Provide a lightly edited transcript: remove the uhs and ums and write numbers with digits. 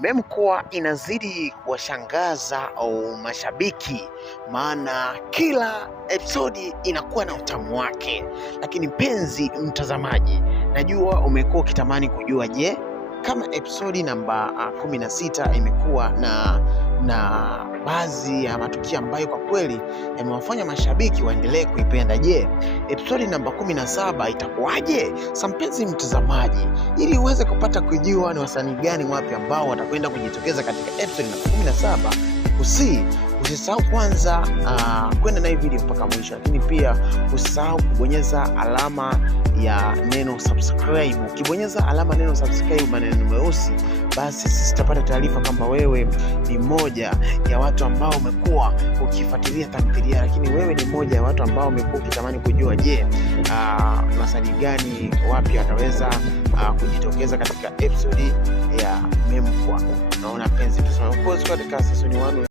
Memkwa inazidi kuwashangaza mashabiki, maana kila episodi inakuwa na utamu wake. Lakini mpenzi mtazamaji, najua umekuwa ukitamani kujua, je, kama episodi namba 16 imekuwa na baadhi ya matukio ambayo kwa kweli yamewafanya mashabiki waendelee kuipenda. Je, episodi namba 17 itakuwaje? Mpenzi mtazamaji, ili uweze kupata kujua ni wasanii gani wapi ambao watakwenda kujitokeza katika episodi namba 17, usisahau kwanza kwenda na hii video mpaka mwisho, lakini pia usisahau kubonyeza alama ya neno subscribe. Ukibonyeza alama neno subscribe, maneno meusi, basi sisi tutapata taarifa kwamba wewe ni mmoja ya watu ambao umekuwa ukifuatilia tamthilia, lakini wewe ni mmoja ya watu ambao umekuwa ukitamani kujua, je, wasanii gani wapi wataweza kujitokeza katika episodi ya Memkwa. Naona penzi tuseme, of course, katika season 1